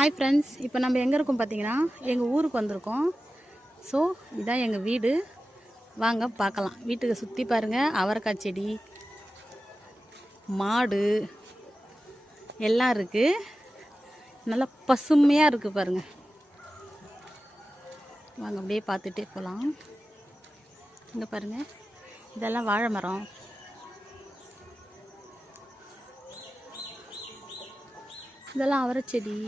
Hi friends, இப்போ நம்ம எங்கே இருக்கோம் பார்த்தீங்கன்னா எங்கள் ஊருக்கு வந்திருக்கோம். ஸோ இதான் எங்கள் வீடு. வாங்க பார்க்கலாம். வீட்டுக்கு சுற்றி பாருங்கள், அவரைக்காய் செடி, மாடு எல்லாம் இருக்குது. நல்லா பசுமையாக இருக்குது பாருங்கள். வாங்க அப்படியே பார்த்துட்டே போகலாம். இங்கே பாருங்கள், இதெல்லாம் வாழை மரம். இதெல்லாம் அவரை செடி.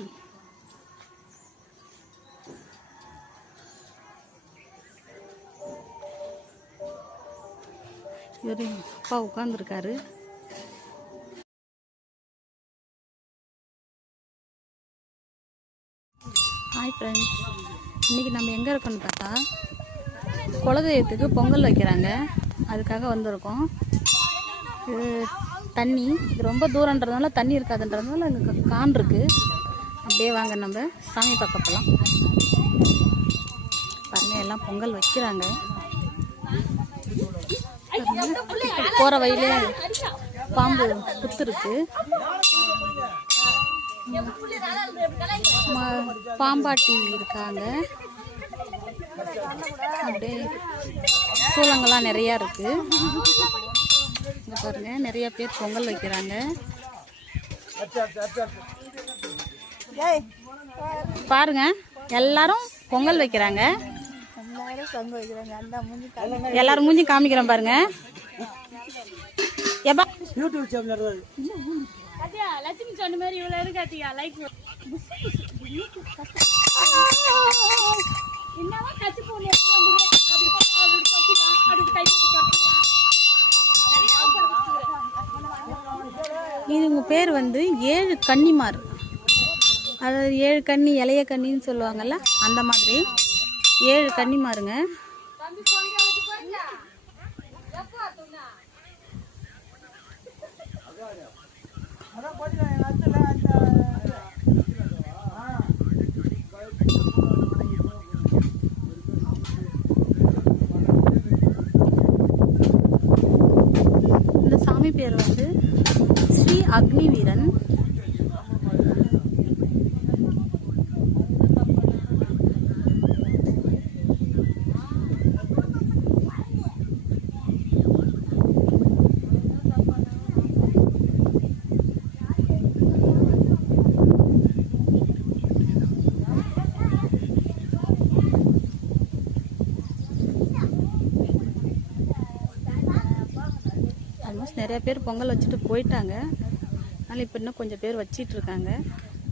இவர் அப்பா உட்காந்துருக்காரு. ஹாய் ஃப்ரெண்ட்ஸ், இன்றைக்கி நம்ம எங்கே இருக்கோன்னு பார்த்தா குலதெய்வத்துக்கு பொங்கல் வைக்கிறாங்க. அதுக்காக வந்திருக்கோம். இது தண்ணி, இது ரொம்ப தூரன்றதுனால தண்ணி இருக்காதுன்றதுனால இங்கே கான் இருக்குது. அப்படியே வாங்க நம்ம சாமி பார்க்க போகலாம். பாருங்க, எல்லாம் பொங்கல் வைக்கிறாங்க. போகிற வழியிலே பாம்பு புத்துருக்கு. பாம்பாட்டி இருக்காங்க. அப்படியே சூளங்கள்லாம் நிறையா இருக்குது. இங்கே பாருங்க, நிறைய பேர் பொங்கல் வைக்கிறாங்க. பாருங்க, எல்லாரும் பொங்கல் வைக்கிறாங்க. எல்லாரும் மூஞ்சி காமிக்கிறோம் பாருங்க. எப்பா லட்சுமி சொன்ன மாதிரி இவ்வளவு இருக்காத்தியா லைக் என்னவா கச்சி போன் எடுத்து இதுங்க பேர் வந்து 7 கன்னிமார். அதாவது 7 கன்னி, இளைய கன்னின்னு சொல்லுவாங்கல்ல, அந்த மாதிரி 7 கன்னிமாருங்க. இந்த சாமி பேர் வந்து ஸ்ரீ அக்னி வீரன். ஆல்மோஸ்ட் நிறைய பேர் பொங்கல் வச்சுட்டு போயிட்டாங்க. அதனால் இப்போ இன்னும் கொஞ்சம் பேர் வச்சிட்டு இருக்காங்க.